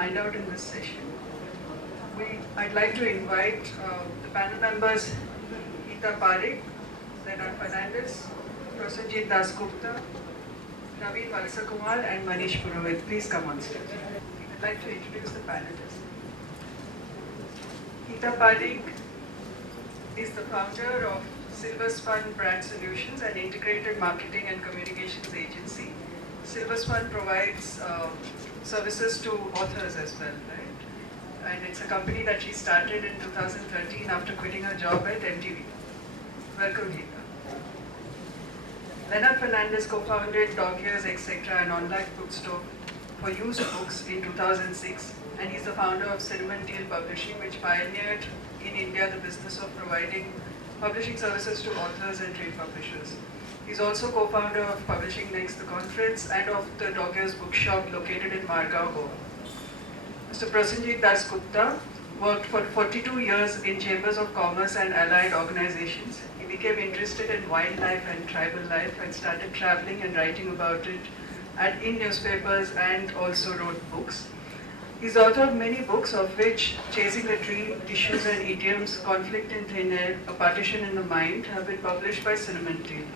find out in this session. I'd like to invite the panel members Geeta Parekh, Leonard Fernandez, Prosenjit Dasgupta, Naveen Valsakumar and Manish Purohit. Please come on stage. I'd like to introduce the panelists. Geeta Parekh is the founder of Silverspun Brand Solutions, an integrated marketing and communications agency. Silverspun provides services to authors as well, right? And it's a company that she started in 2013 after quitting her job at MTV. Welcome, Geeta. Leonard Fernandez co-founded Dog Years, etc., an online bookstore for used books in 2006, and he's the founder of Cinnamon Deal Publishing, which pioneered in India the business of providing publishing services to authors and trade publishers. He's also co-founder of Publishing Next, the conference, and of the Dog Years Bookshop located in Margao, Goa. Mr. Prosenjit Dasgupta worked for 42 years in chambers of commerce and allied organizations. He became interested in wildlife and tribal life and started traveling and writing about it in newspapers, and also wrote books. He's author of many books, of which Chasing the Dream, Issues and Idioms, Conflict in Thin Air, A Partition in the Mind have been published by Cinnamon Deal.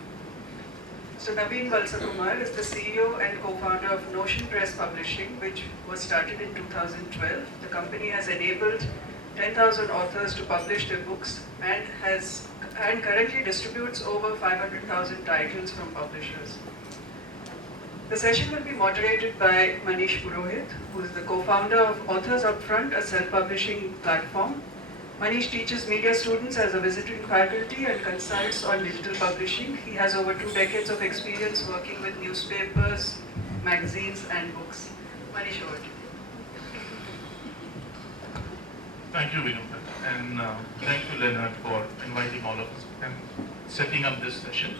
So Naveen Valsakumar is the CEO and co-founder of Notion Press Publishing, which was started in 2012. The company has enabled 10,000 authors to publish their books and currently distributes over 500,000 titles from publishers. The session will be moderated by Manish Purohit, who is the co-founder of Authors Upfront, a self-publishing platform. Manish teaches media students as a visiting faculty and consults on digital publishing. He has over 2 decades of experience working with newspapers, magazines, and books. Manish, over to you. Thank you, Vinupta, and thank you, Leonard, for inviting all of us and setting up this session.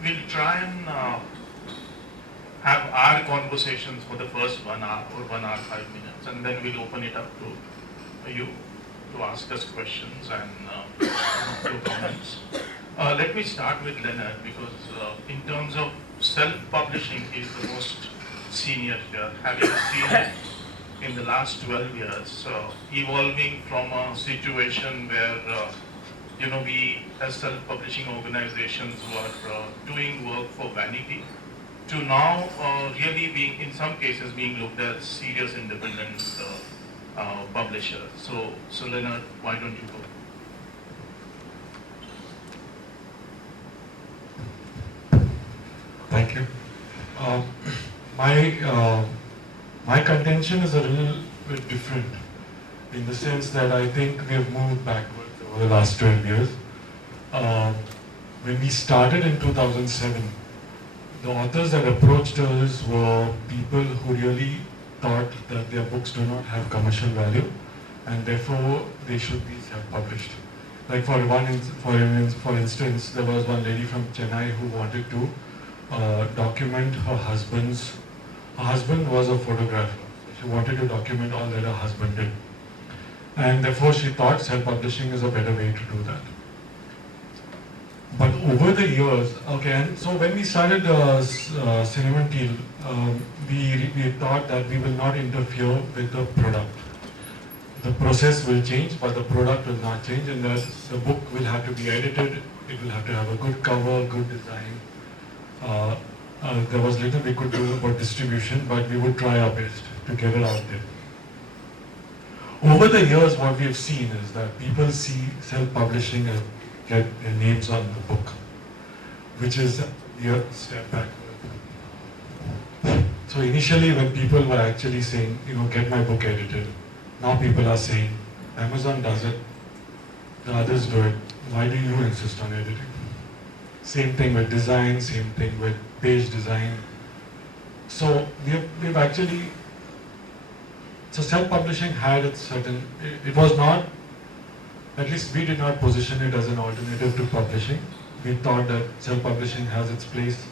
We'll try and have our conversations for the first 1 hour or 1 hour, 5 minutes, and then we'll open it up to you to ask us questions and your comments. Let me start with Leonard, because in terms of self-publishing, he's the most senior here, having seen it in the last 12 years, evolving from a situation where we as self-publishing organizations who are doing work for vanity, to now really being, in some cases, being looked at as serious independent publishers. So Leonard, why don't you go? Thank you. My contention is a little bit different, in the sense that I think we have moved backwards over the last 12 years. When we started in 2007, the authors that approached us were people who really thought that their books do not have commercial value, and therefore they should be self-published. Like for instance, there was one lady from Chennai who wanted to document her husband was a photographer. She wanted to document all that her husband did. And therefore she thought self-publishing is a better way to do that. But over the years, and so when we started Cinnamon Deal, we thought that we will not interfere with the product. The process will change, but the product will not change, and the book will have to be edited, it will have to have a good cover, good design. There was little we could do about distribution, but we would try our best to get it out there. Over the years, what we have seen is that people see self-publishing and get their names on the book, which is a step back. So initially, when people were actually saying, get my book edited, now people are saying, Amazon does it, the others do it, why do you insist on editing? Same thing with design, same thing with page design. So we've actually, so self-publishing had its certain, it was not, at least we did not position it as an alternative to publishing. We thought that self-publishing has its place,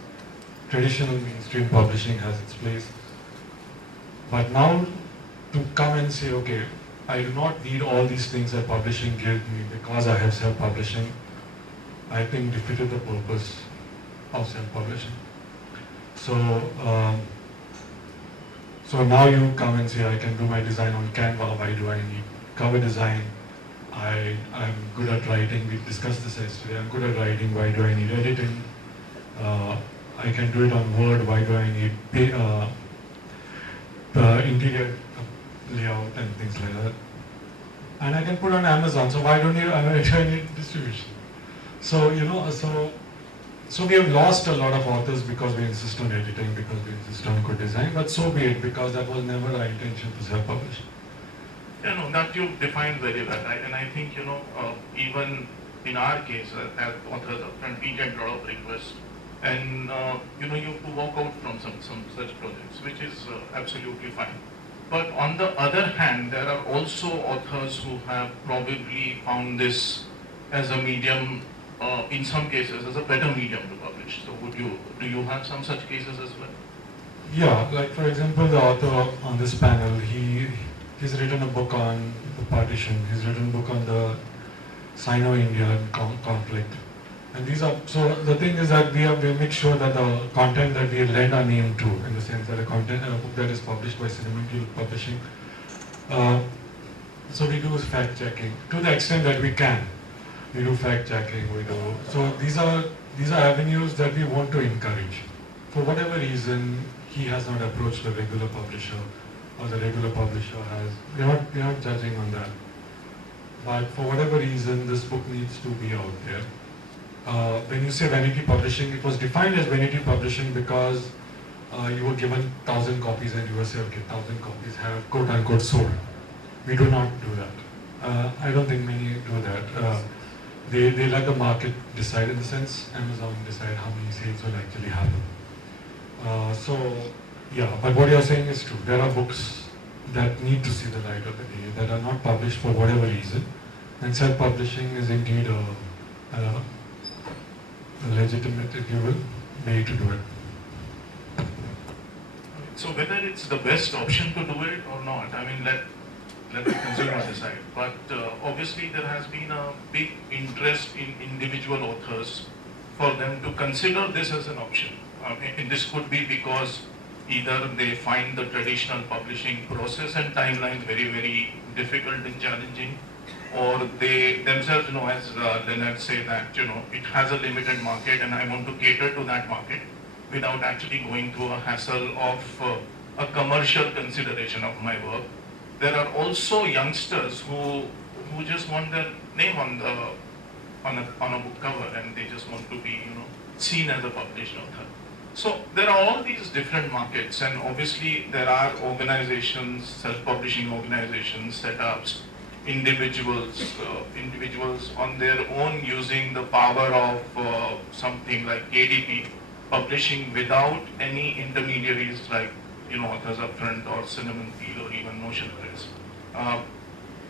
traditional mainstream publishing has its place. But now to come and say, okay, I do not need all these things that publishing gives me because I have self-publishing, I think defeated the purpose of self-publishing. So So now you come and say, I can do my design on Canva, why do I need cover design? I'm good at writing, we discussed this yesterday, I'm good at writing, why do I need editing? I can do it on Word, why do I need interior layout and things like that? And I can put on Amazon, so why don't I need distribution? So, so we have lost a lot of authors because we insist on editing, because we insist on good design, but so be it, because that was never our intention to self-publish. That you defined very well, right? And I think, even in our case, as authors upfront, we get a lot of requests. And, you have to walk out from some such projects, which is absolutely fine. But on the other hand, there are also authors who have probably found this as a medium, in some cases, as a better medium to publish. So do you have some such cases as well? Yeah, like for example, the author on this panel, he's written a book on the partition, he's written a book on the Sino-Indian conflict. And these are, so the thing is that we make sure that the content that we lend our name to, in the sense that a book that is published by Cinemental Publishing, so we do fact checking to the extent that we can. We do fact checking, so these are avenues that we want to encourage. For whatever reason, he has not approached the regular publisher, or the regular publisher has. We're not judging on that. But for whatever reason, this book needs to be out there. When you say vanity publishing, it was defined as vanity publishing because you were given 1,000 copies and you were saying, okay, 1,000 copies have quote unquote sold. We do not do that. I don't think many do that. They let the market decide, in the sense Amazon decide how many sales will actually happen. But what you're saying is true. There are books that need to see the light of the day, that are not published for whatever reason, and self-publishing is indeed a legitimate, if you will, way to do it. So whether it's the best option to do it or not, I mean, let the consumer decide. But obviously there has been a big interest in individual authors for them to consider this as an option. And this could be because either they find the traditional publishing process and timelines very, very difficult and challenging, or they themselves, as Leonard say that, it has a limited market and I want to cater to that market without actually going through a hassle of a commercial consideration of my work. There are also youngsters who just want their name on a book cover, and they just want to be, seen as a published author. So there are all these different markets, and obviously there are organizations, self-publishing organizations, setups, individuals on their own using the power of something like KDP, publishing without any intermediaries like Authors Upfront or Cinemental or even Notion Press.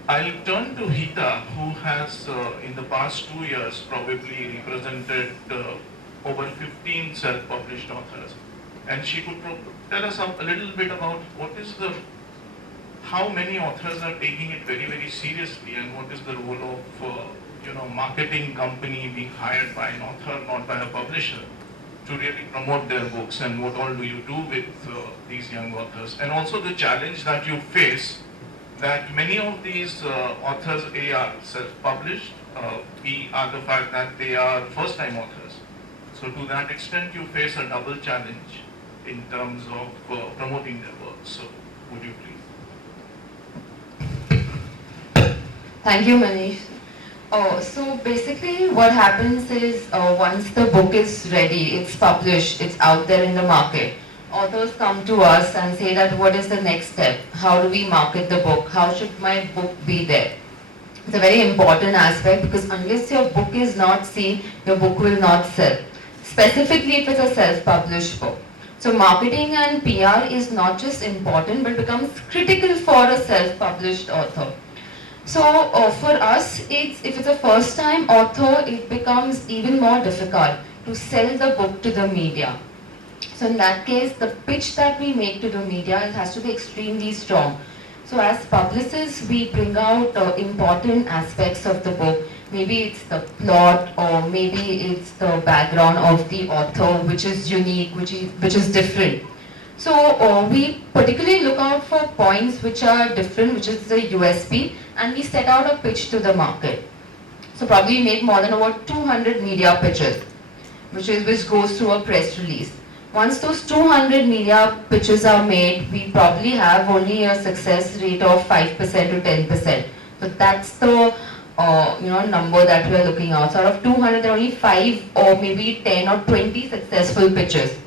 I'll turn to Hita, who has in the past 2 years probably represented over 15 self-published authors, and she could tell us a little bit about how many authors are taking it very, very seriously, and what is the role of marketing company being hired by an author, not by a publisher, to really promote their books, and what all do you do with these young authors, and also the challenge that you face that many of these authors A are self-published, B are the fact that they are first-time authors. So to that extent you face a double challenge in terms of promoting their work. So would you please? Thank you, Manish. So basically what happens is once the book is ready, it's published, it's out there in the market, authors come to us and say that what is the next step? How do we market the book? How should my book be there? It's a very important aspect, because unless your book is not seen, your book will not sell. Specifically if it's a self-published book. So marketing and PR is not just important but becomes critical for a self-published author. So for us, if it's a first-time author, it becomes even more difficult to sell the book to the media. So in that case, the pitch that we make to the media has to be extremely strong. So as publicists, we bring out important aspects of the book. Maybe it's the plot, or maybe it's the background of the author, which is unique, which is different. So we particularly look out for points which are different, which is the USP, and we set out a pitch to the market. So probably we make more than about 200 media pitches, which goes through a press release. Once those 200 media pitches are made, we probably have only a success rate of 5% to 10%. So that's the number that we are looking at. So out of 200, there are only 5 or maybe 10 or 20 successful pitches.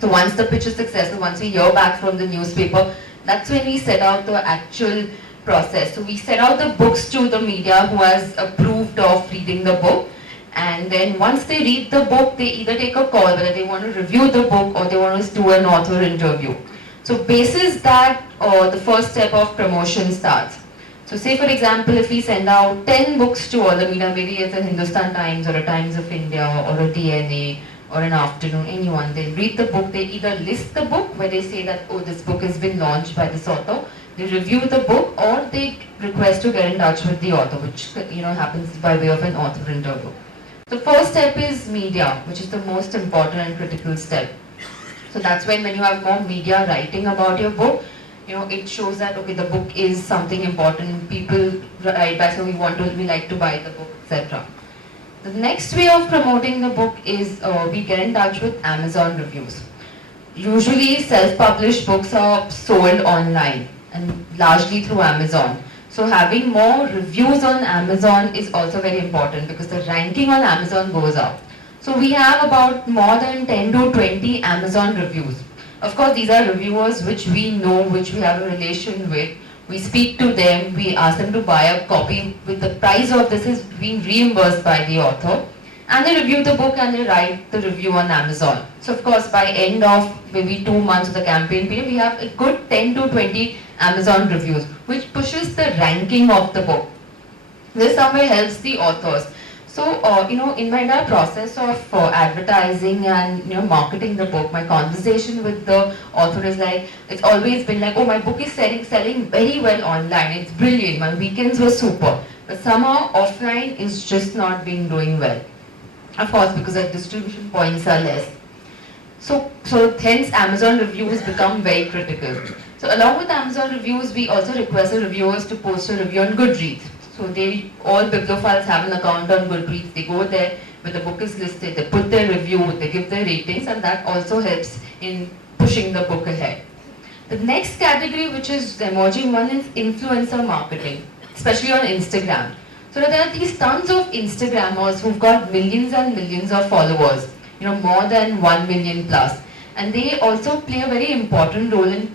So once the pitch is successful, once we hear back from the newspaper, that's when we set out the actual process. So we set out the books to the media who has approved of reading the book. And then once they read the book, they either take a call whether they want to review the book or they want to do an author interview. So basis that, the first step of promotion starts. So say for example, if we send out 10 books to all the media, maybe it's a Hindustan Times or a Times of India or a DNA or an Afternoon, anyone, they read the book, they either list the book where they say that, oh, this book has been launched by this author, they review the book, or they request to get in touch with the author, which happens by way of an author interview. The first step is media, which is the most important and critical step. So that's when you have more media writing about your book, it shows that, okay, the book is something important, people write back, so we like to buy the book, etc. The next way of promoting the book is we get in touch with Amazon reviews. Usually self-published books are sold online and largely through Amazon. So having more reviews on Amazon is also very important because the ranking on Amazon goes up. So we have about more than 10 to 20 Amazon reviews. Of course, these are reviewers which we know, which we have a relation with. We speak to them, we ask them to buy a copy with the price of this is being reimbursed by the author, and they review the book and they write the review on Amazon. So of course, by end of maybe 2 months of the campaign period, we have a good 10 to 20 Amazon reviews, which pushes the ranking of the book. This somewhere helps the authors. So, in my entire process of advertising and marketing the book, my conversation with the author is like, it's always been like, oh, my book is selling very well online. It's brilliant. My weekends were super. But somehow offline is just not being doing well. Of course, because the distribution points are less. So hence Amazon reviews become very critical. So along with Amazon reviews, we also request the reviewers to post a review on Goodreads. So all bibliophiles have an account on Goodreads. They go there, where the book is listed, they put their review, they give their ratings, and that also helps in pushing the book ahead. The next category, which is the emerging one, is influencer marketing, especially on Instagram. So there are these tons of Instagrammers who've got millions and millions of followers, more than 1 million plus. And they also play a very important role in,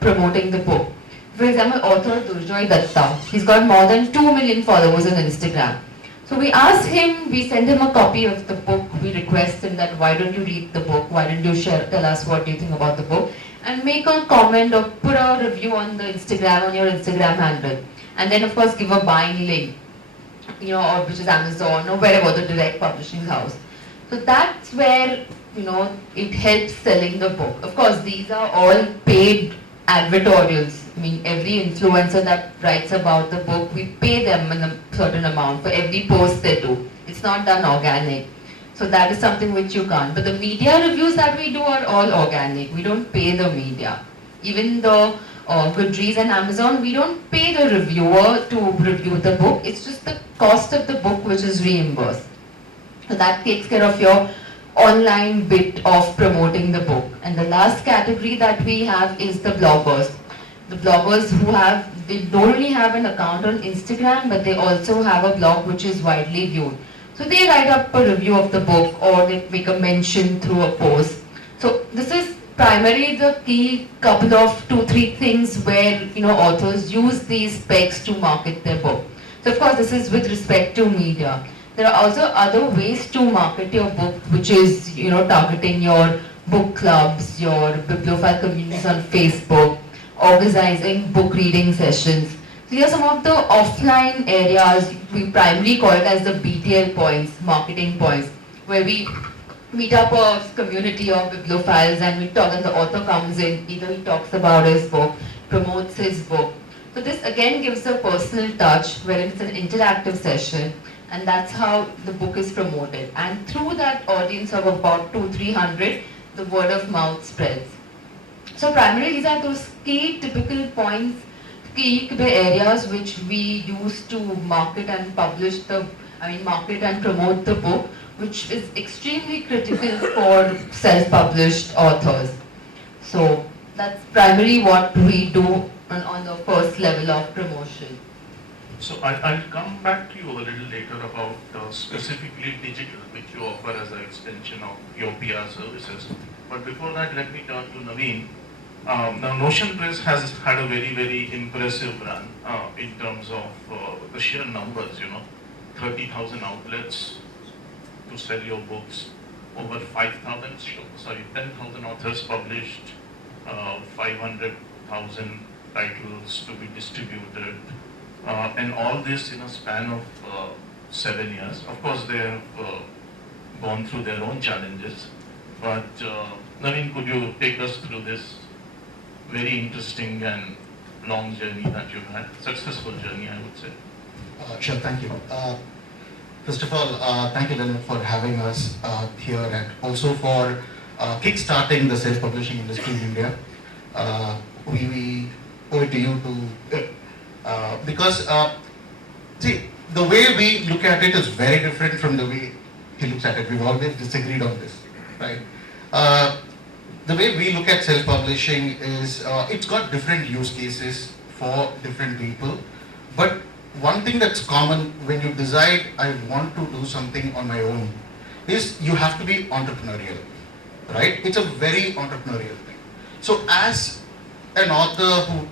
promoting the book. For example, author Durjoy Datta, he's got more than 2 million followers on Instagram. So we ask him, we send him a copy of the book, we request him that why don't you read the book, why don't you tell us what you think about the book, and make a comment or put a review on the Instagram, on your Instagram handle. And then of course give a buying link, or which is Amazon or wherever, the direct publishing house. So that's where, it helps selling the book. Of course, these are all paid advertorials. I mean, every influencer that writes about the book, we pay them a certain amount for every post they do. It's not done organic. So that is something which you can't. But the media reviews that we do are all organic. We don't pay the media. Even the Goodreads and Amazon, we don't pay the reviewer to review the book. It's just the cost of the book which is reimbursed. So that takes care of your online bit of promoting the book. And the last category that we have is the bloggers. The bloggers they don't only have an account on Instagram, but they also have a blog which is widely viewed. So they write up a review of the book or they make a mention through a post. So this is primarily the key couple of 2-3 things where authors use these specs to market their book. So of course this is with respect to media. There are also other ways to market your book, which is targeting your book clubs, your bibliophile communities on Facebook, organizing book reading sessions. These are some of the offline areas. We primarily call it as the BTL points, marketing points, where we meet up a community of bibliophiles and we talk, and the author comes in, either he talks about his book, promotes his book. So this again gives a personal touch where it's an interactive session, and that's how the book is promoted. And through that audience of about 200-300, the word of mouth spreads. So primarily these are those key typical points, key areas which we use to market and publish market and promote the book, which is extremely critical for self-published authors. So that's primarily what we do on the first level of promotion. So I'll come back to you a little later about specifically digital, which you offer as an extension of your PR services. But before that, let me turn to Naveen. Now, Notion Press has had a very, very impressive run in terms of the sheer numbers, 30,000 outlets to sell your books, over 10,000 authors published, 500,000 titles to be distributed, and all this in a span of 7 years. Of course, they have gone through their own challenges, but Naveen, could you take us through this very interesting and long journey that you've had, successful journey, I would say? Sure, thank you. First of all, thank you, Leonard, for having us here and also for kickstarting the self-publishing industry in India. We owe it to you because see, the way we look at it is very different from the way he looks at it. We've always disagreed on this, right? The way we look at self-publishing is it's got different use cases for different people, but one thing that's common when you decide I want to do something on my own is you have to be entrepreneurial, right? It's a very entrepreneurial thing. So as an author who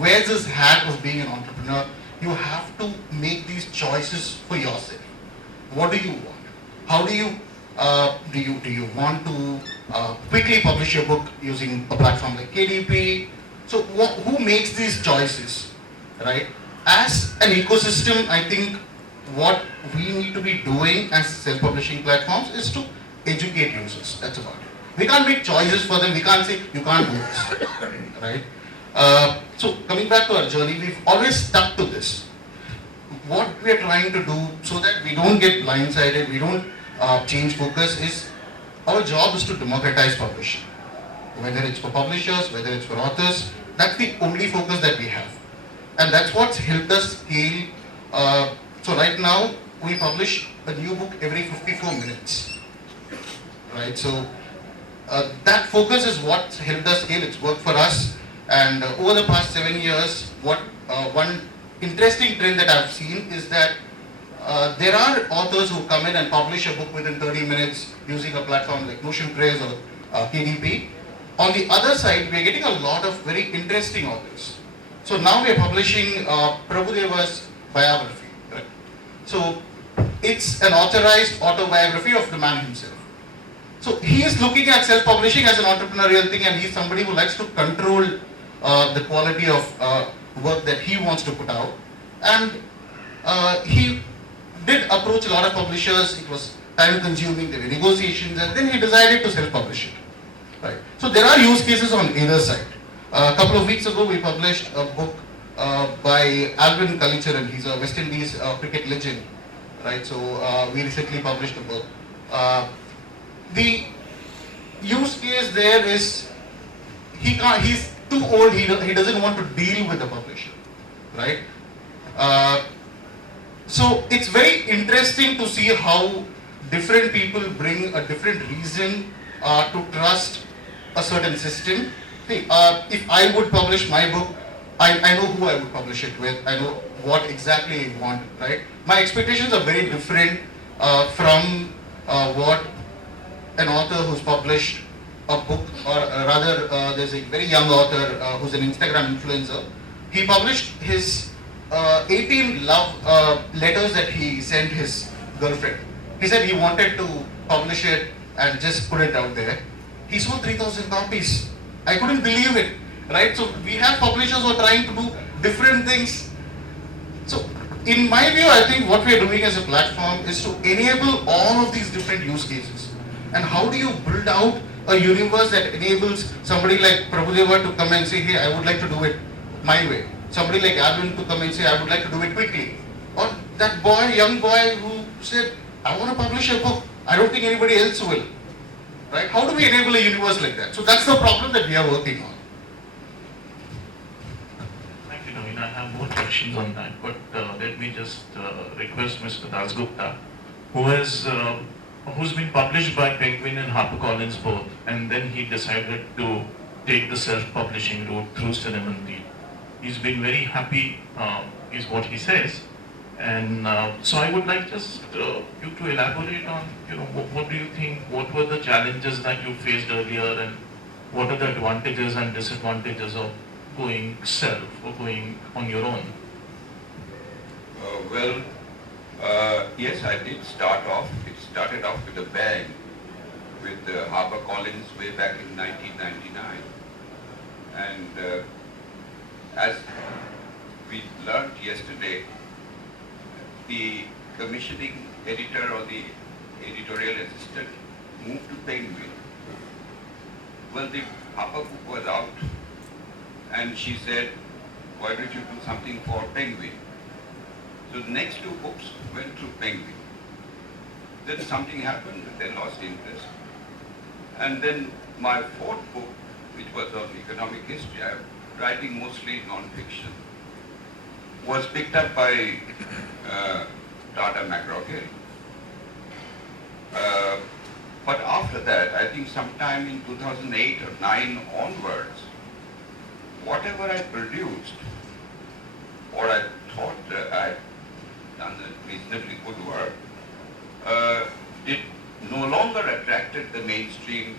wears this hat of being an entrepreneur, you have to make these choices for yourself. What do you want? How do you do you want to quickly publish your book using a platform like KDP? So who makes these choices, right? As an ecosystem, I think what we need to be doing as self-publishing platforms is to educate users. That's about it. We can't make choices for them. We can't say, you can't do this, right? So coming back to our journey, we've always stuck to this. What we are trying to do so that we don't get blindsided, we don't change focus is, our job is to democratize publishing. Whether it's for publishers, whether it's for authors, that's the only focus that we have. And that's what's helped us scale. So right now, we publish a new book every 54 minutes, right? So that focus is what helped us scale. It's worked for us. And over the past 7 years, one interesting trend that I've seen is that there are authors who come in and publish a book within 30 minutes using a platform like Notion Press or KDP. On the other side, we are getting a lot of very interesting authors. So now we are publishing Prabhudeva's biography. Right? So it's an authorized autobiography of the man himself. So he is looking at self-publishing as an entrepreneurial thing, and he's somebody who likes to control the quality of work that he wants to put out. And he did approach a lot of publishers. It was time-consuming, there were negotiations, and then he decided to self-publish it. Right. So there are use cases on either side. A couple of weeks ago, we published a book by Alvin Kallicharan. He's a West Indies cricket legend, right? So we recently published a book. The use case there is he's too old. He doesn't want to deal with the publisher, right? So it's very interesting to see how different people bring a different reason to trust a certain system. If I would publish my book, I know who I would publish it with. I know what exactly I want, right? My expectations are very different from what an author who's published a book, or rather there's a very young author who's an Instagram influencer. He published his 18 love letters that he sent his girlfriend. He said he wanted to publish it and just put it out there. He sold 3,000 copies. I couldn't believe it, right? So we have publishers who are trying to do different things. So in my view, I think what we are doing as a platform is to enable all of these different use cases. And how do you build out a universe that enables somebody like Prabhudeva to come and say, hey, I would like to do it my way. Somebody like Alvin to come and say, I would like to do it quickly. Or that boy, young boy who said, I want to publish a book. I don't think anybody else will. Right? How do we enable a universe like that? So that's the problem that we are working on. I have more questions on that, but let me just request Mr. Dasgupta, who's been published by Penguin and HarperCollins both, and then he decided to take the self-publishing route through Cinemanti. He's been very happy, is what he says, and so I would like just you to elaborate on, what do you think, what were the challenges that you faced earlier, and what are the advantages and disadvantages of going self or going on your own? Yes, I did start off. It started off with a bang with HarperCollins way back in 1999. And as we learned yesterday, the commissioning editor or the editorial assistant moved to Penguin. Well, the Harper book was out, and she said, why don't you do something for Penguin? So the next two books went through Penguin. Then something happened, they lost interest. And then my fourth book, which was on economic history, I'm writing mostly non-fiction, was picked up by Tata McGraw-Hill. But after that, I think sometime in 2008 or 9 onwards, whatever I produced, or I thought I'd done a reasonably good work, it no longer attracted the mainstream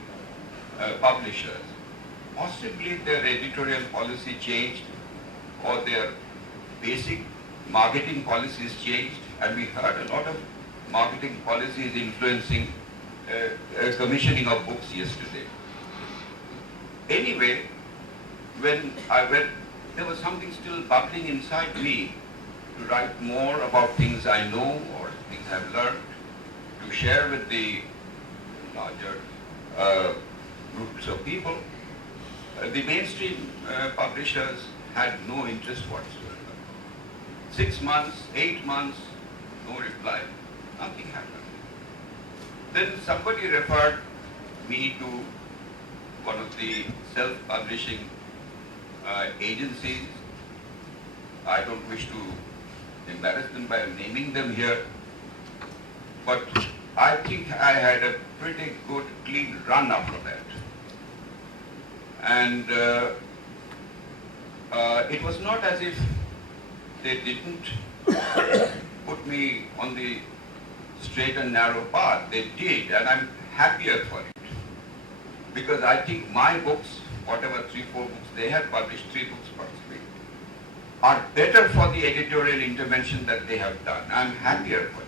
publishers. Possibly their editorial policy changed, or their basic marketing policies changed, and we heard a lot of marketing policies influencing commissioning of books yesterday. Anyway, when I went, there was something still bubbling inside me to write more about things I know or things I've learned, to share with the larger groups of people. The mainstream publishers had no interest whatsoever. 6 months, 8 months, no reply, nothing happened. Then somebody referred me to one of the self-publishing agencies. I don't wish to embarrass them by naming them here, but I think I had a pretty good, clean run after that. And it was not as if they didn't put me on the straight and narrow path. They did, and I'm happier for it. Because I think my books, whatever 3-4 books they have published, 3 books possibly, are better for the editorial intervention that they have done. I'm happier for it.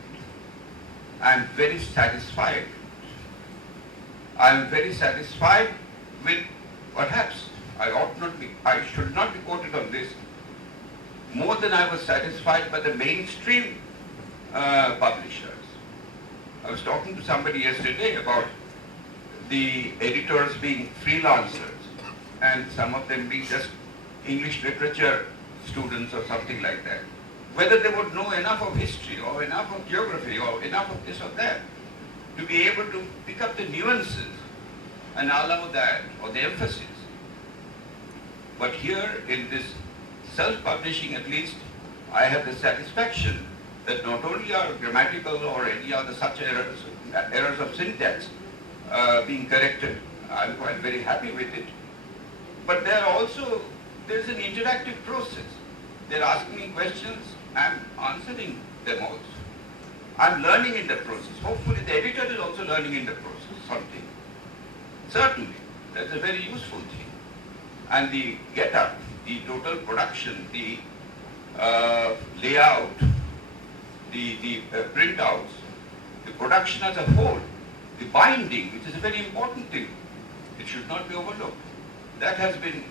I'm very satisfied. I'm very satisfied with, perhaps, I should not be quoted on this, more than I was satisfied by the mainstream publishers. I was talking to somebody yesterday about the editors being freelancers and some of them being just English literature students or something like that. Whether they would know enough of history or enough of geography or enough of this or that to be able to pick up the nuances and allow that or the emphasis. But here in this self-publishing, at least, I have the satisfaction that not only are grammatical or any other such errors of syntax being corrected, I'm quite very happy with it, but there's an interactive process. They're asking me questions, I'm answering them also. I'm learning in the process. Hopefully the editor is also learning in the process something. Certainly, that's a very useful thing. And the get-up, the total production, the layout, the printouts, the production as a whole, the binding, which is a very important thing, it should not be overlooked. That has been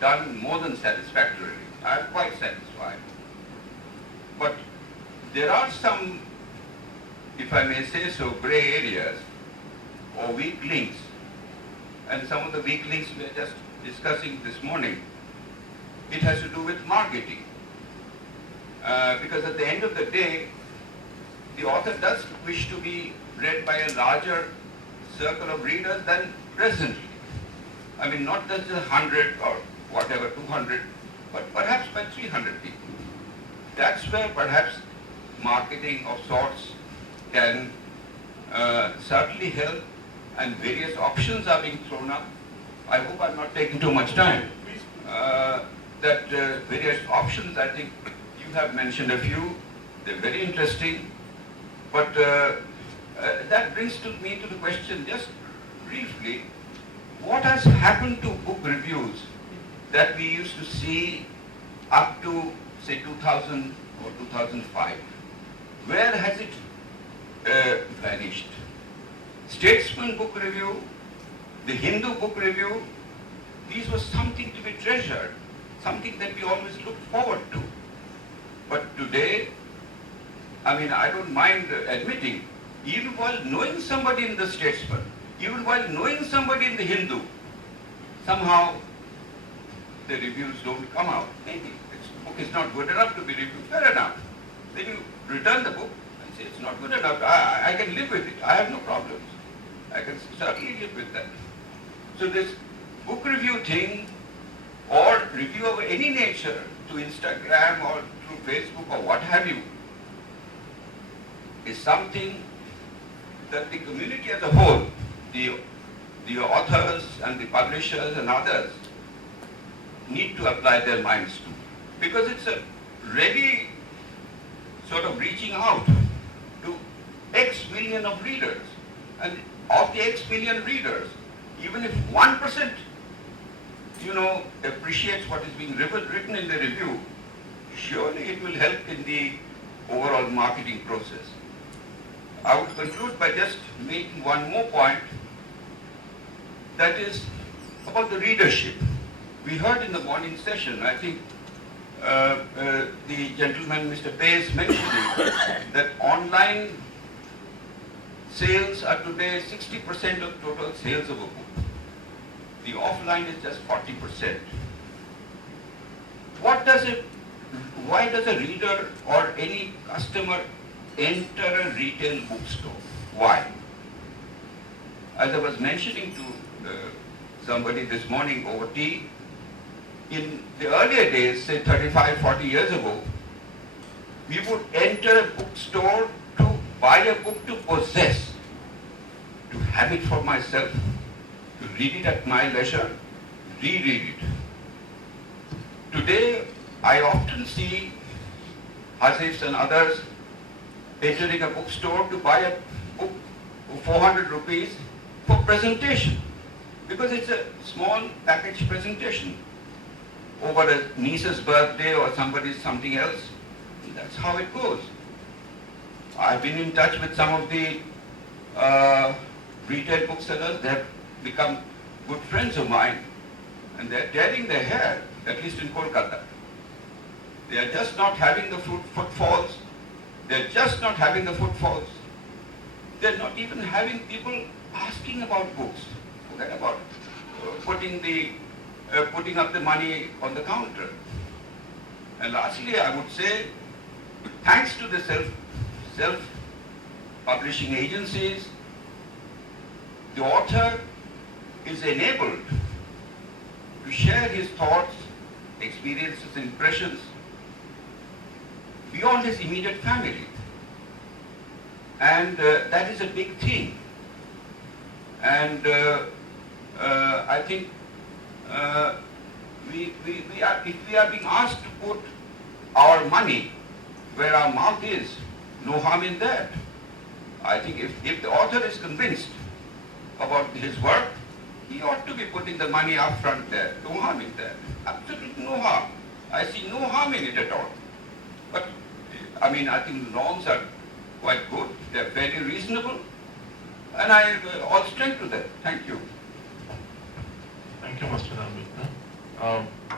done more than satisfactorily. I am quite satisfied. But there are some, if I may say so, grey areas or weak links. And some of the weak links we are just discussing this morning. It has to do with marketing. Because at the end of the day, the author does wish to be read by a larger circle of readers than presently. I mean, not just 100 or whatever, 200 but perhaps by 300 people. That's where perhaps marketing of sorts can certainly help, and various options are being thrown up. I hope I'm not taking too much time. Various options, I think you have mentioned a few, they're very interesting, but that brings me to the question, just briefly, what has happened to book reviews that we used to see up to, say, 2000 or 2005? Where has it vanished? Statesman book review, the Hindu book review, these were something to be treasured, something that we always looked forward to. But today, I mean, I don't mind admitting, even while knowing somebody in the Statesman, even while knowing somebody in the Hindu, somehow the reviews don't come out. Maybe the book is not good enough to be reviewed. Fair enough. Then you return the book and say it's not good enough. I can live with it. I have no problems. I can certainly live with that. So this book review thing, or review of any nature through Instagram or through Facebook or what have you, is something that the community as a whole, the authors and the publishers and others, need to apply their minds to. Because it's a really sort of reaching out to X million of readers. And of the X million readers, even if 1%, appreciates what is being written in the review, surely it will help in the overall marketing process. I would conclude by just making one more point, that is about the readership. We heard in the morning session, I think the gentleman, Mr. Pace, mentioned it, that online sales are today 60% of total sales of a book. The offline is just 40%. Why does a reader or any customer enter a retail bookstore? Why? As I was mentioning to somebody this morning over tea, in the earlier days, say 35, 40 years ago, we would enter a bookstore to buy a book to possess, to have it for myself, to read it at my leisure, reread it. Today, I often see Hasifs and others entering a bookstore to buy a book for 400 rupees for presentation, because it's a small package presentation over a niece's birthday or something else. That's how it goes. I've been in touch with some of the retail booksellers. They have become good friends of mine, and they're tearing their hair, at least in Kolkata. They are just not having the footfalls. They're just not having the footfalls. They're not even having people asking about books. Forget about putting up the money on the counter. And lastly, I would say, thanks to the self-publishing agencies, the author is enabled to share his thoughts, experiences, impressions beyond his immediate family. And that is a big thing. And I think if we are being asked to put our money where our mouth is, no harm in that. I think if the author is convinced about his work, he ought to be putting the money up front there. No harm in that. Absolutely no harm. I see no harm in it at all. But I mean, I think the norms are quite good. They're very reasonable. And I all strength to that. Thank you. Thank you, Mr. Ambedkar.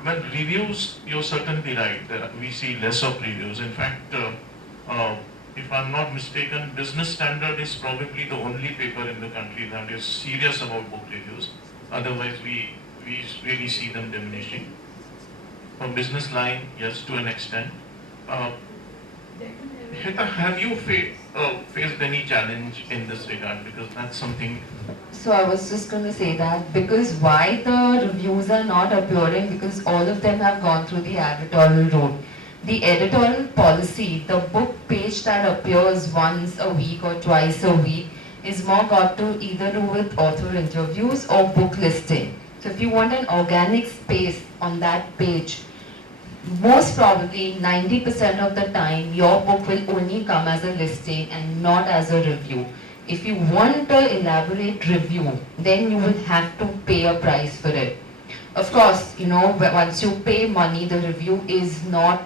Well, reviews, you're certainly right. We see less of reviews. In fact, if I'm not mistaken, Business Standard is probably the only paper in the country that is serious about book reviews. Otherwise, we really see them diminishing. From Business Line, yes, to an extent. Shweta, have you faced any challenge in this regard? Because that's something. So I was just going to say that because why the reviews are not appearing, because all of them have gone through the editorial route. The editorial policy, the book page that appears once a week or twice a week, is more got to either do with author interviews or book listing. So if you want an organic space on that page, most probably 90% of the time your book will only come as a listing and not as a review. If you want an elaborate review, then you will have to pay a price for it. Of course, you know, once you pay money, the review is not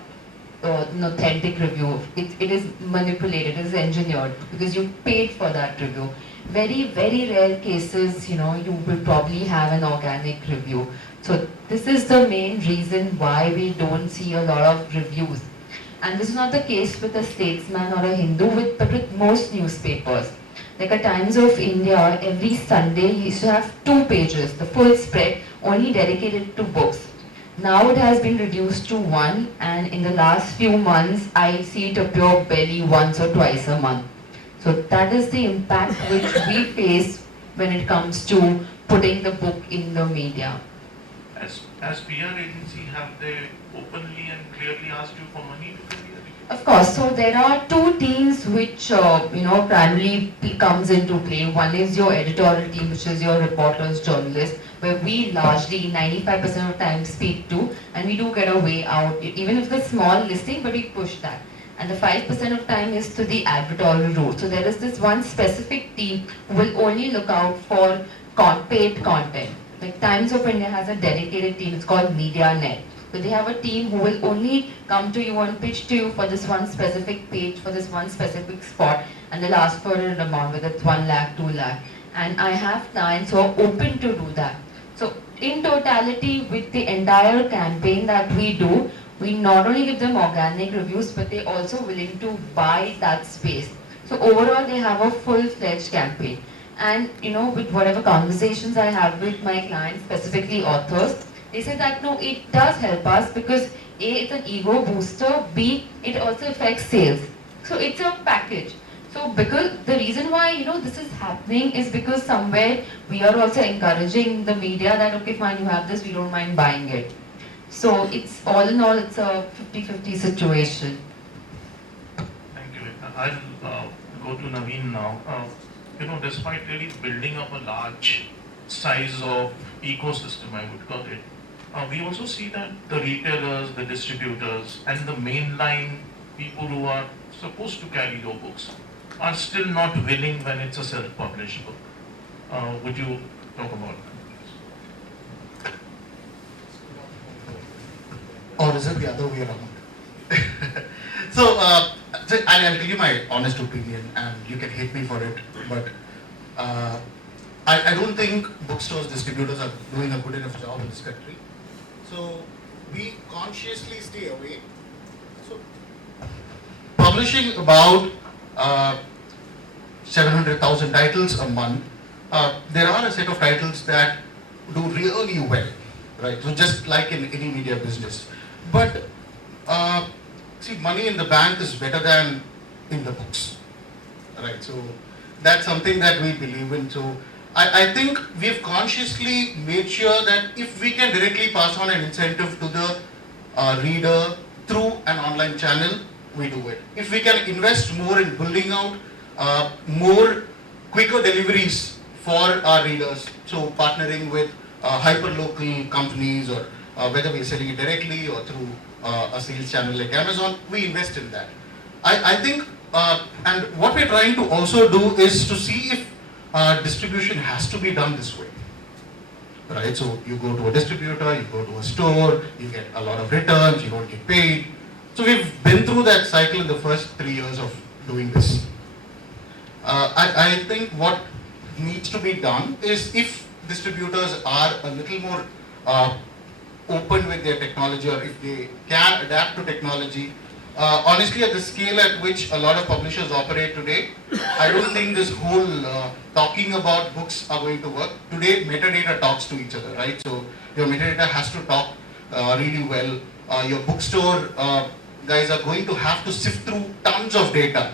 an authentic review. It is manipulated, it is engineered because you paid for that review. Very, very rare cases, you know, you will probably have an organic review. So this is the main reason why we don't see a lot of reviews. And this is not the case with a Statesman or a Hindu, but with most newspapers. Like a Times of India, every Sunday used to have 2 pages, the full spread, only dedicated to books. Now it has been reduced to 1, and in the last few months, I see it appear barely once or twice a month. So that is the impact which we face when it comes to putting the book in the media. As PR agency, have they openly and clearly asked you for money to do the Of course, so there are 2 teams which primarily comes into play. One is your editorial team, which is your reporters, journalists, where we largely 95% of the time speak to, and we do get a way out, even if it's small listing, but we push that. And the 5% of time is to the advertorial route. So there is this one specific team who will only look out for paid content. Like Times of India has a dedicated team, it's called MediaNet. So they have a team who will only come to you and pitch to you for this one specific page, for this one specific spot, and they'll ask for an amount, whether it's 1 lakh, 2 lakh. And I have clients who are open to do that. So in totality, with the entire campaign that we do, we not only give them organic reviews, but they're also willing to buy that space. So overall, they have a full-fledged campaign. And you know, with whatever conversations I have with my clients, specifically authors, they say that no, it does help us because A, it's an ego booster, B, it also affects sales. So it's a package. So because the reason why, you know, this is happening is because somewhere we are also encouraging the media that, okay, fine, you have this, we don't mind buying it. So it's all in all, it's a 50-50 situation. Thank you. I'll go to Naveen now. Despite really building up a large size of ecosystem, I would call it, we also see that the retailers, the distributors, and the mainline people who are supposed to carry your books are still not willing when it's a self-published book. Would you talk about that? Or is it the other way around? So, I'll give you my honest opinion, and you can hate me for it, but I don't think bookstores, distributors are doing a good enough job in this country. So, we consciously stay away. So, publishing about 700,000 titles a month, there are a set of titles that do really well, right? So, just like in any media business. But see, money in the bank is better than in the books, right? So that's something that we believe in. So I think we've consciously made sure that if we can directly pass on an incentive to the reader through an online channel, we do it. If we can invest more in building out more quicker deliveries for our readers, so partnering with hyper-local companies, or whether we're selling it directly or through a sales channel like Amazon, we invest in that. I think, and what we're trying to also do is to see if distribution has to be done this way, right? So you go to a distributor, you go to a store, you get a lot of returns, you don't get paid. So we've been through that cycle in the first 3 years of doing this. I think what needs to be done is, if distributors are a little more open with their technology, or if they can adapt to technology. Honestly, at the scale at which a lot of publishers operate today, I don't think this whole talking about books are going to work. Today, metadata talks to each other, right? So your metadata has to talk really well. Your bookstore guys are going to have to sift through tons of data,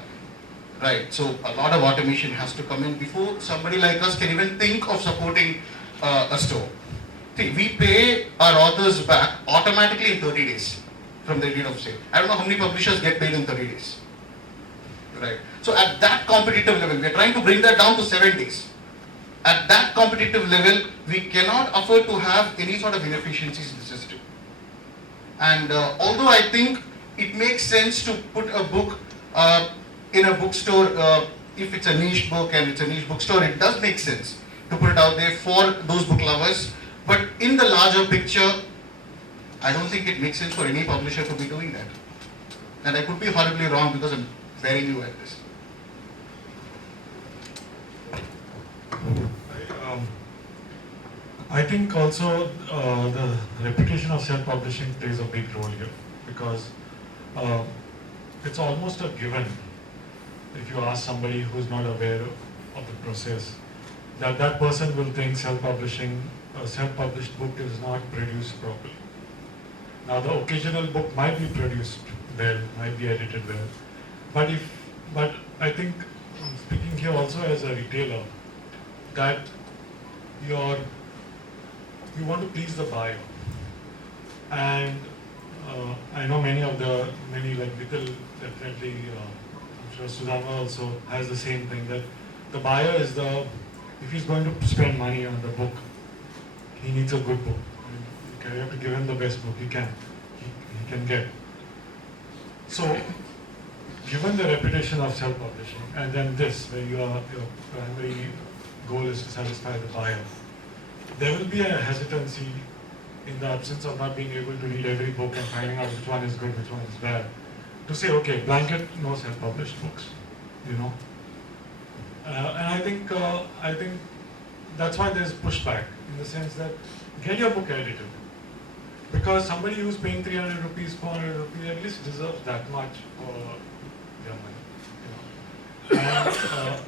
right? So a lot of automation has to come in before somebody like us can even think of supporting a store. See, we pay our authors back automatically in 30 days from the date of sale. I don't know how many publishers get paid in 30 days, right? So at that competitive level, we are trying to bring that down to 7 days. At that competitive level, we cannot afford to have any sort of inefficiencies in the system. And although I think it makes sense to put a book in a bookstore, if it's a niche book and it's a niche bookstore, it does make sense to put it out there for those book lovers. But in the larger picture, I don't think it makes sense for any publisher to be doing that. And I could be horribly wrong because I'm very new at this. I think also the reputation of self-publishing plays a big role here, because it's almost a given if you ask somebody who's not aware of the process, that that person will think self-publishing, a self-published book is not produced properly. Now the occasional book might be produced well, might be edited well, but I think I'm speaking here also as a retailer, that you want to please the buyer. And I know many like Vital definitely, I'm sure Sudhama also has the same thing, that the buyer is if he's going to spend money on the book, he needs a good book. You have to give him the best book he can get. So, given the reputation of self-publishing, and then this, where your primary goal is to satisfy the buyer, there will be a hesitancy in the absence of not being able to read every book and finding out which one is good, which one is bad, to say, okay, blanket no self-published books, you know. And I think that's why there's pushback, in the sense that get your book edited. Because somebody who's paying 300 rupees, 400 rupees, at least deserves that much for their money. You know.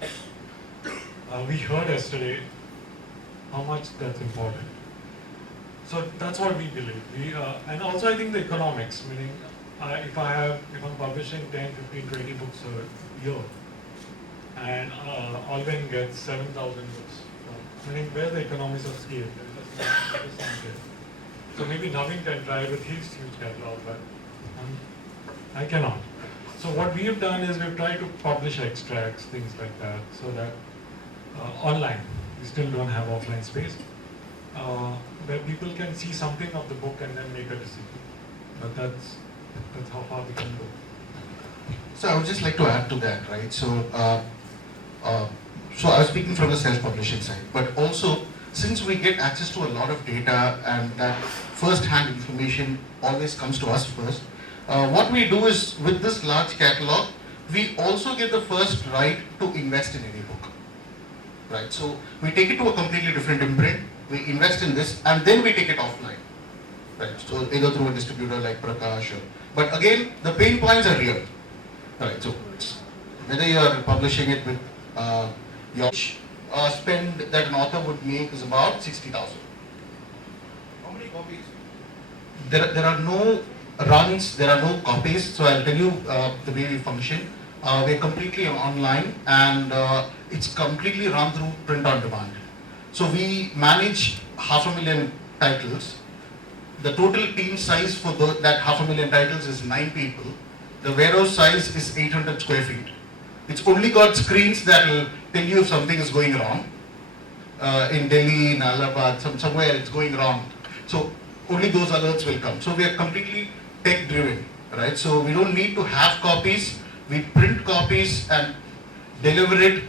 And we heard yesterday how much that's important. So that's what we believe. And also I think the economics, meaning if I'm publishing 10, 15, 20 books a year, and Alvin gets 7,000 books, meaning where's the economies of scale? There's not there. So maybe Naveen can try with his huge catalog, but I cannot. So what we have done is we've tried to publish extracts, things like that, so that online, we still don't have offline space, where people can see something of the book and then make a decision. But that's how far we can go. So I would just like to add to that, right? So I was speaking from the self-publishing side, but also since we get access to a lot of data and that first-hand information always comes to us first, what we do is with this large catalog, we also get the first right to invest in any book, right? So we take it to a completely different imprint, we invest in this, and then we take it offline, right? So either through a distributor like Prakash, but again, the pain points are real, right? So whether you are publishing it with your spend that an author would make is about 60,000. How many copies? There are no runs, there are no copies. So I'll tell you the way we function. We're completely online, and it's completely run through print on demand. So we manage 500,000 titles. The total team size for that 500,000 titles is 9 people. The warehouse size is 800 square feet. It's only got screens that will tell you if something is going wrong. In Delhi, in Allahabad, somewhere it's going wrong. So only those alerts will come. So we are completely tech driven, right? So we don't need to have copies. We print copies and deliver it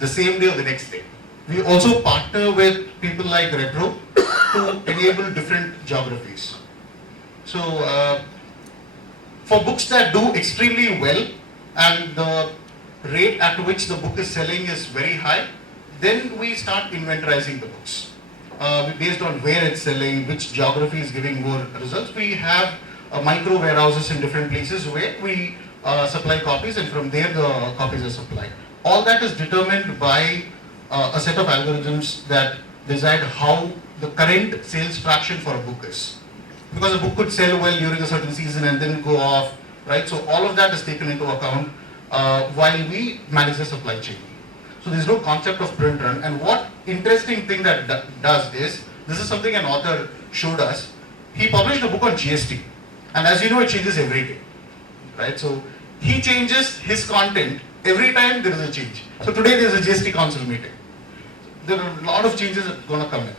the same day or the next day. We also partner with people like Retro to enable different geographies. So for books that do extremely well and the rate at which the book is selling is very high, then we start inventorizing the books. Based on where it's selling, which geography is giving more results, we have micro warehouses in different places where we supply copies, and from there the copies are supplied. All that is determined by a set of algorithms that decide how the current sales traction for a book is. Because a book could sell well during a certain season and then go off, right? So all of that is taken into account while we manage the supply chain. So there's no concept of print run. And what interesting thing that does is, this is something an author showed us. He published a book on GST, and as you know, it changes every day, right? So he changes his content every time there is a change. So today there is a GST council meeting. There are a lot of changes that are going to come in.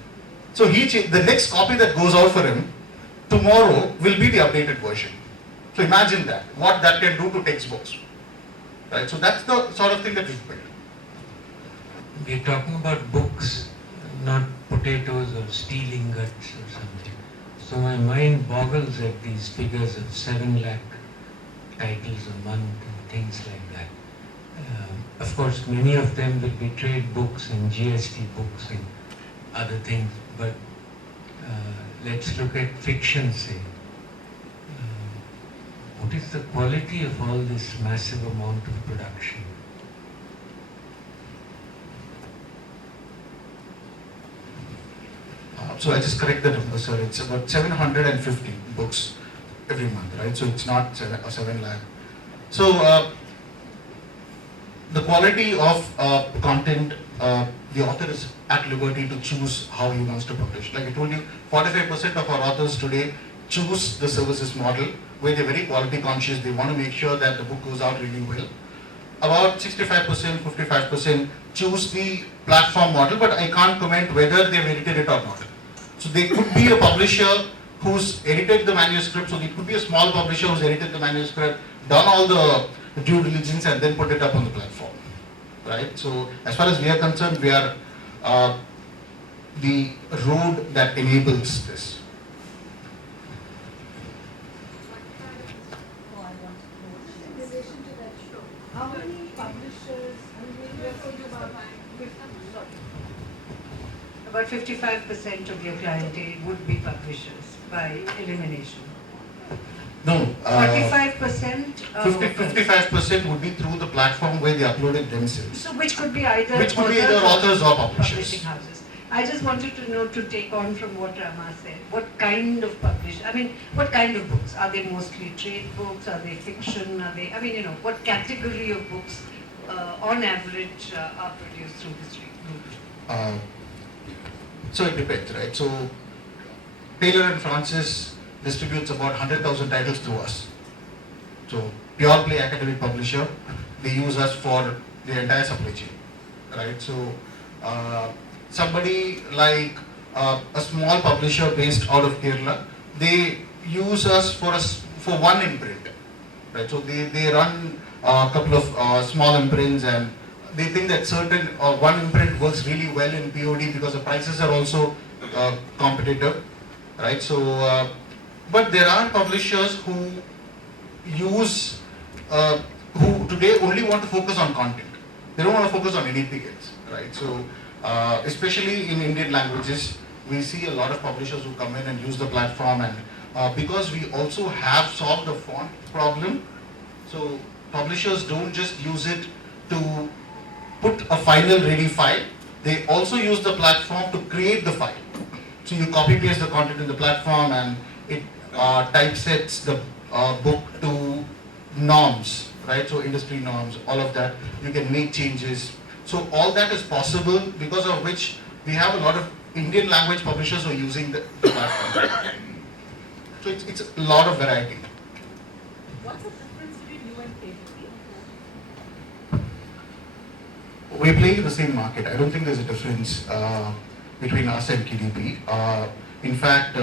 So the next copy that goes out for him tomorrow will be the updated version. So imagine that, what that can do to textbooks, right? So that's the sort of thing that we've built. We're talking about books, not potatoes or steel ingots or something. So my mind boggles at these figures of 7 lakh titles a month and things like that. Of course, many of them will be trade books and GST books and other things, but let's look at fiction, say. What is the quality of all this massive amount of production? So I just correct the number, sir. It's about 750 books every month, right? So it's not 7 lakh. So the quality of content, the author is at liberty to choose how he wants to publish. Like I told you, 45% of our authors today choose the services model where they're very quality conscious. They want to make sure that the book goes out really well. About 65%, 55% choose the platform model, but I can't comment whether they've edited it or not. So there could be a publisher who's edited the manuscript, so it could be a small publisher who's edited the manuscript, done all the due diligence and then put it up on the platform, right? So as far as we are concerned, we are the road that enables this. In relation to that show, how many publishers, I mean, we are saying about 55% of your clientele would be publishers by elimination. No, 45%? 55% would be through the platform where they uploaded themselves. So which could be either Which could be either authors or publishers. publishing houses. I just wanted to know, to take on from what Rama said, what kind of what kind of books? Are they mostly trade books? Are they fiction? Are they, what category of books on average are produced through this route? So it depends, right? So Taylor and Francis distributes about 100,000 titles through us. So pure play academic publisher, they use us for the entire supply chain, right? So somebody like a small publisher based out of Kerala, they use us for one imprint, right? So they run a couple of small imprints, and they think that certain one imprint works really well in POD because the prices are also competitive, right? So but there are publishers who use who today only want to focus on content. They don't want to focus on anything else, right? So especially in Indian languages, we see a lot of publishers who come in and use the platform, and because we also have solved the font problem, so publishers don't just use it to put a final ready file, they also use the platform to create the file. So you copy paste the content in the platform, and it typesets the book to norms, right? So industry norms, all of that, you can make changes. So all that is possible, because of which we have a lot of Indian language publishers who are using the platform. So it's a lot of variety. What's the difference between you and KDP? We play in the same market. I don't think there's a difference between us and KDP. In fact,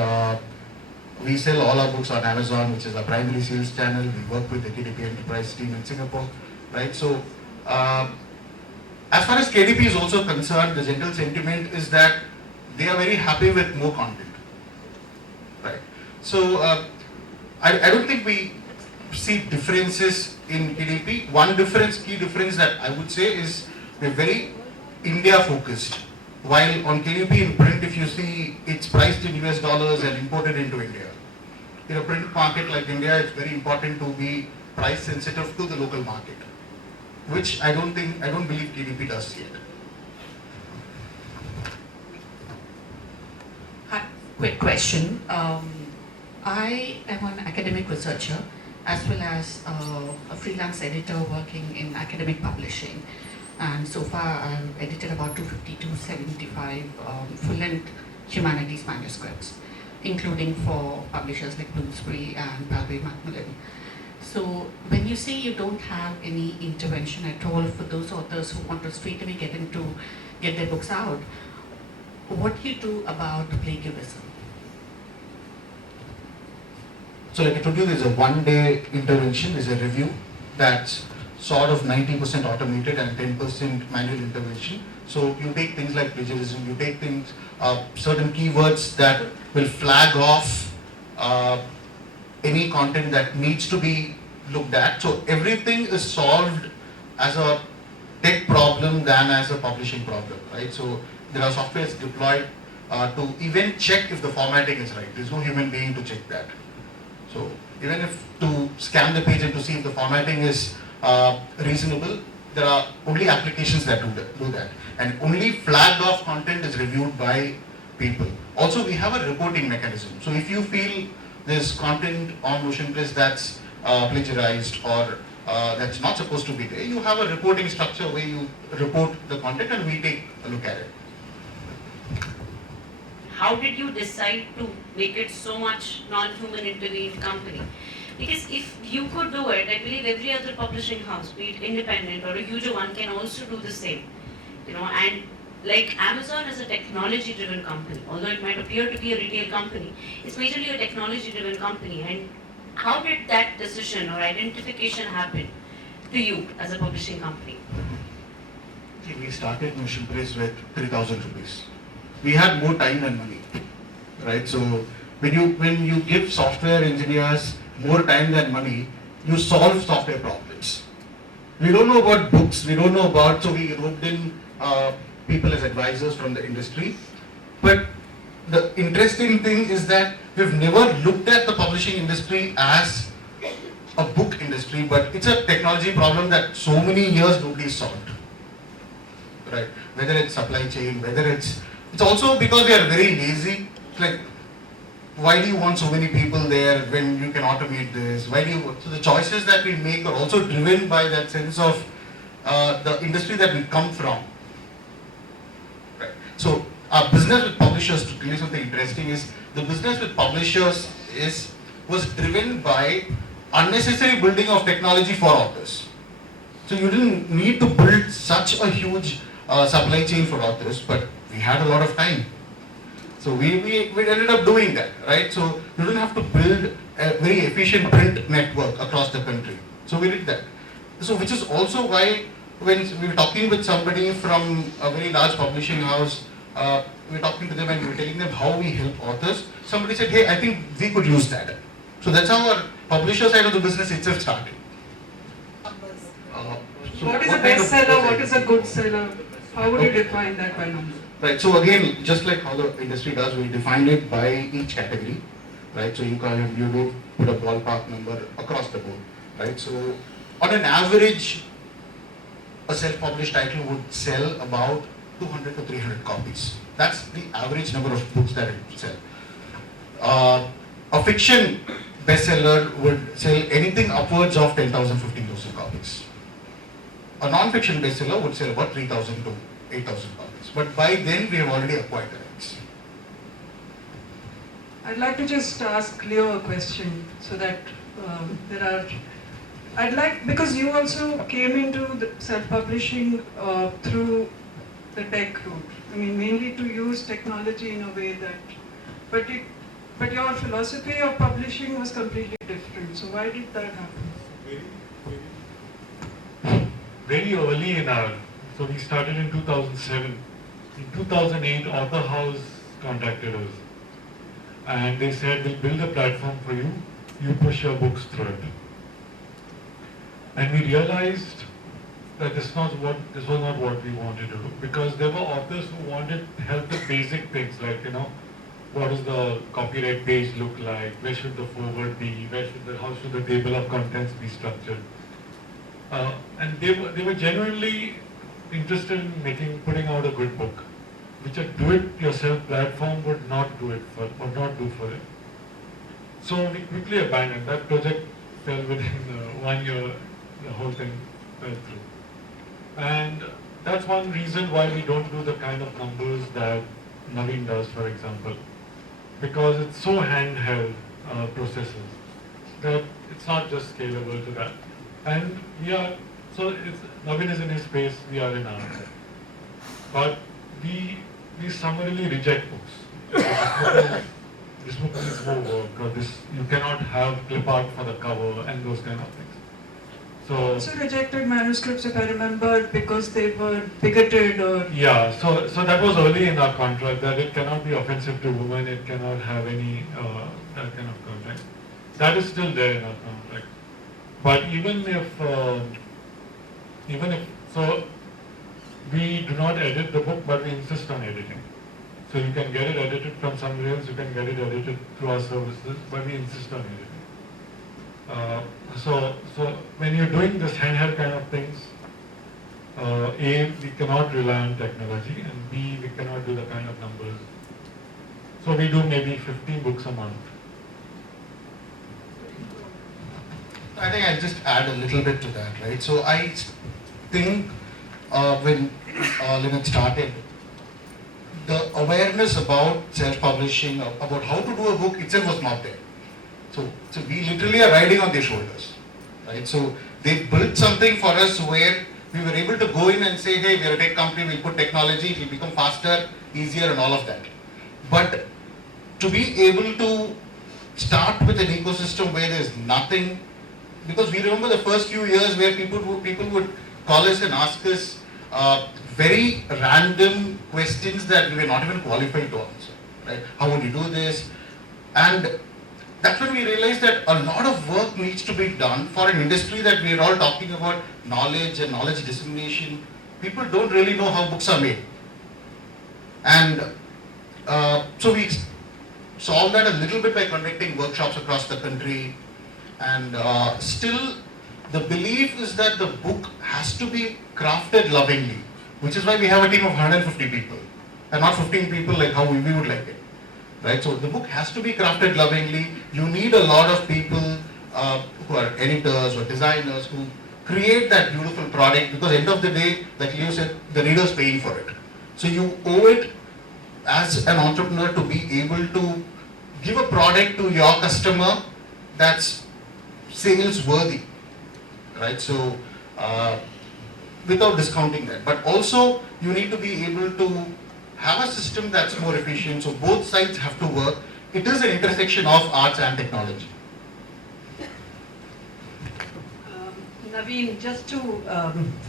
we sell all our books on Amazon, which is our primary sales channel. We work with the KDP Enterprise team in Singapore, right? So, as far as KDP is also concerned, the general sentiment is that they are very happy with more content, right? So, I don't think we see differences in KDP. One difference, key difference that I would say is we're very India focused. While on KDP in print, if you see, it's priced in US dollars and imported into India. In a print market like India, it's very important to be price sensitive to the local market, which I don't believe KDP does yet. Hi, quick question. I am an academic researcher, as well as a freelance editor working in academic publishing. And so far, I've edited about 250 to 75 full-length humanities manuscripts, including for publishers like Bloomsbury and Palgrave Macmillan. So when you say you don't have any intervention at all for those authors who want to straight away get their books out, what do you do about plagiarism? So like I told you, there's a one-day intervention, there's a review that's sort of 90% automated and 10% manual intervention. So you take things like plagiarism, you take things, certain keywords that will flag off any content that needs to be looked at. So everything is solved as a tech problem than as a publishing problem, right? So there are softwares deployed to even check if the formatting is right. There's no human being to check that. So even if to scan the page and to see if the formatting is reasonable, there are only applications that do that. And only flagged off content is reviewed by people. Also, we have a reporting mechanism. So if you feel there's content on MotionPress that's plagiarized or that's not supposed to be there, you have a reporting structure where you report the content and we take a look at it. How did you decide to make it so much non-human intervened company? Because if you could do it, I believe every other publishing house, be it independent or a huge one, can also do the same. And like Amazon is a technology-driven company, although it might appear to be a retail company, it's majorly a technology-driven company. And how did that decision or identification happen to you as a publishing company? See, we started MotionPress with 3,000 rupees. We had more time than money, right? So when you give software engineers more time than money, you solve software problems. We don't know about books, we don't know about, so we roped in people as advisors from the industry. But the interesting thing is that we've never looked at the publishing industry as a book industry, but it's a technology problem that so many years nobody solved, right? Whether it's supply chain, whether it's also because we are very lazy. It's like, why do you want so many people there when you can automate this? So the choices that we make are also driven by that sense of the industry that we come from. Right. So our business with publishers, to tell you something interesting, is the business with publishers was driven by unnecessary building of technology for authors. So you didn't need to build such a huge supply chain for authors, but we had a lot of time. So we ended up doing that, right? So you didn't have to build a very efficient print network across the country. So we did that. So which is also why when we were talking with somebody from a very large publishing house, we were talking to them and we were telling them how we help authors. Somebody said, hey, I think we could use that. So that's how our publisher side of the business itself started. So What is a kind of bestseller? books What is a good seller? How would you define that by number? Right, so again, just like how the industry does, we define it by each category, right? So you do put a ballpark number across the board, right? So on an average, a self-published title would sell about 200 to 300 copies. That's the average number of books that it would sell. A fiction bestseller would sell anything upwards of 10,000, 15,000 copies. A non-fiction bestseller would sell about 3,000 to 8,000 copies. But by then we have already acquired the rights. I'd like to just ask Leo a question so that because you also came into the self-publishing through the tech route. I mean, mainly to use technology in a way that, but your philosophy of publishing was completely different. So why did that happen? Very early in so we started in 2007. In 2008, Author House contacted us and they said, we'll build a platform for you, you push your books through it. And we realized that this was not what we wanted to do, because there were authors who wanted help with basic things like, what does the copyright page look like, where should the forward be, how should the table of contents be structured. And they were genuinely interested in putting out a good book, which a do-it-yourself platform would not do for it. So we quickly abandoned that project. fell within 1 year, the whole thing fell through. And that's one reason why we don't do the kind of numbers that Naveen does, for example, because it's so handheld processes that it's not just scalable to that. And Naveen is in his space, we are in ours. But we summarily reject books. This book needs more work, or you cannot have clip art for the cover and those kind of things. So rejected manuscripts, if I remember, because they were bigoted or... yeah, so that was early in our contract, that it cannot be offensive to women, it cannot have any that kind of content. That is still there in our contract. But even if we do not edit the book, but we insist on editing. So you can get it edited from somewhere else, you can get it edited through our services, but we insist on editing. So when you're doing this handheld kind of things, A, we cannot rely on technology, and B, we cannot do the kind of numbers. So we do maybe 15 books a month. I think I'll just add a little bit to that, right? So I think when Lynette started, the awareness about self-publishing, about how to do a book itself was not there. So we literally are riding on their shoulders, right? So they built something for us where we were able to go in and say, hey, we are a tech company, we'll put technology, it will become faster, easier and all of that. But to be able to start with an ecosystem where there's nothing, because we remember the first few years where people would call us and ask us very random questions that we were not even qualified to answer, right? How would you do this? And that's when we realized that a lot of work needs to be done for an industry that we are all talking about, knowledge and knowledge dissemination. People don't really know how books are made. And so we solved that a little bit by conducting workshops across the country. And still, the belief is that the book has to be crafted lovingly, which is why we have a team of 150 people, and not 15 people like how we would like it. Right? So the book has to be crafted lovingly. You need a lot of people who are editors or designers who create that beautiful product, because end of the day, like Leo said, the reader's paying for it. So you owe it as an entrepreneur to be able to give a product to your customer that's sales worthy, right? So without discounting that, but also you need to be able to have a system that's more efficient, so both sides have to work. It is an intersection of arts and technology. Naveen, just to,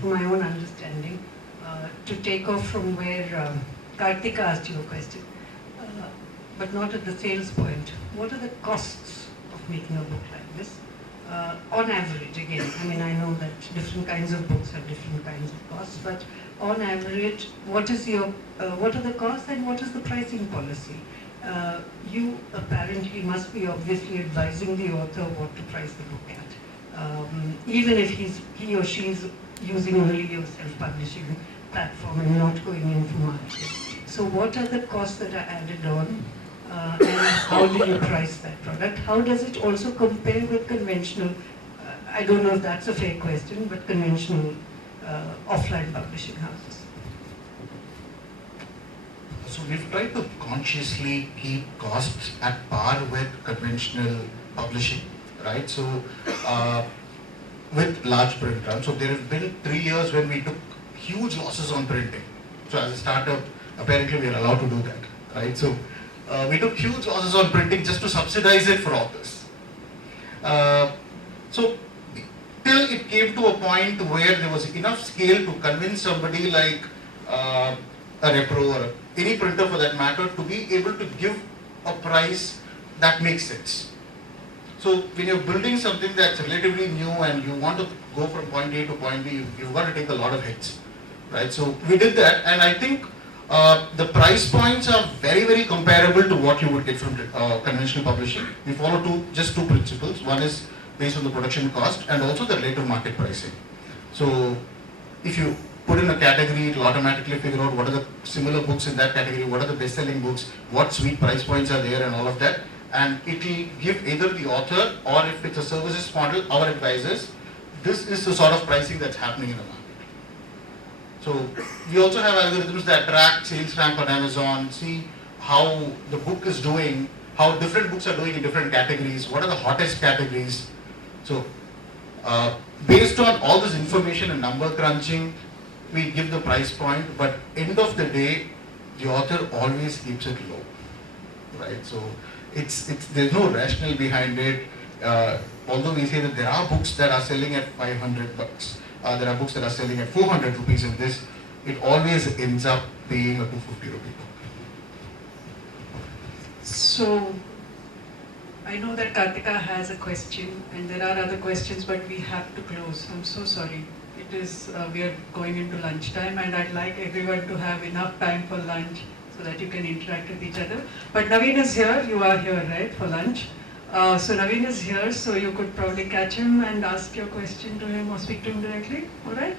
for my own understanding, to take off from where Karthika asked you a question, but not at the sales point, what are the costs of making a book like this? On average, again, I mean, I know that different kinds of books have different kinds of costs, but on average, what are the costs and what is the pricing policy? You apparently must be obviously advising the author what to price the book at, even if he or she is using only your self-publishing platform and not going in for marketing. So what are the costs that are added on? And how do you price that product? How does it also compare with conventional, I don't know if that's a fair question, but conventional offline publishing houses? So we've tried to consciously keep costs at par with conventional publishing, right? So with large print runs, so there have been 3 years when we took huge losses on printing. So as a startup, apparently we are allowed to do that, right? So we took huge losses on printing just to subsidize it for authors. So till it came to a point where there was enough scale to convince somebody like a Repro or any printer for that matter to be able to give a price that makes sense. So when you're building something that's relatively new and you want to go from point A to point B, you've got to take a lot of hits, right? So we did that, and I think the price points are very, very comparable to what you would get from conventional publishing. We follow just two principles. One is based on the production cost and also the relative market pricing. So if you put in a category, it will automatically figure out what are the similar books in that category, what are the best-selling books, what sweet price points are there and all of that. and it will give either the author, or if it's a services model, our advisors. This is the sort of pricing that's happening in the market. So we also have algorithms that track sales rank on Amazon, see how the book is doing, how different books are doing in different categories, what are the hottest categories. So based on all this information and number crunching, we give the price point, but end of the day, the author always keeps it low, right? So there's no rationale behind it. Although we say that there are books that are selling at 500 bucks, there are books that are selling at 400 rupees in this, it always ends up being a 250 rupee book. So, I know that Kartika has a question and there are other questions, but we have to close. I'm so sorry. It is, we are going into lunchtime and I'd like everyone to have enough time for lunch so that you can interact with each other. But Naveen is here, you are here, right, for lunch. So Naveen is here, so you could probably catch him and ask your question to him or speak to him directly, alright?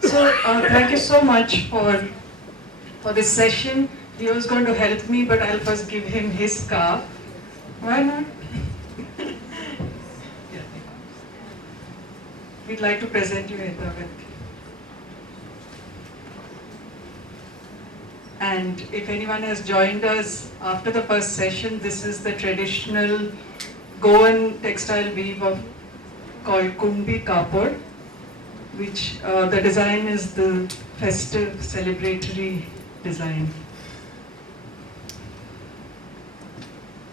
So thank you so much for this session. Leo is going to help me, but I'll first give him his scarf. Why not? Yeah. We'd like to present you Heta with. And if anyone has joined us after the first session, this is the traditional Goan textile weave called Kumbi Kapod, which the design is the festive celebratory design.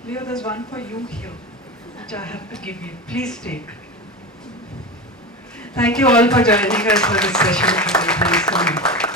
Leo, there's one for you here, which I have to give you. Please take. Thank you all for joining us for this session today. Thanks so much.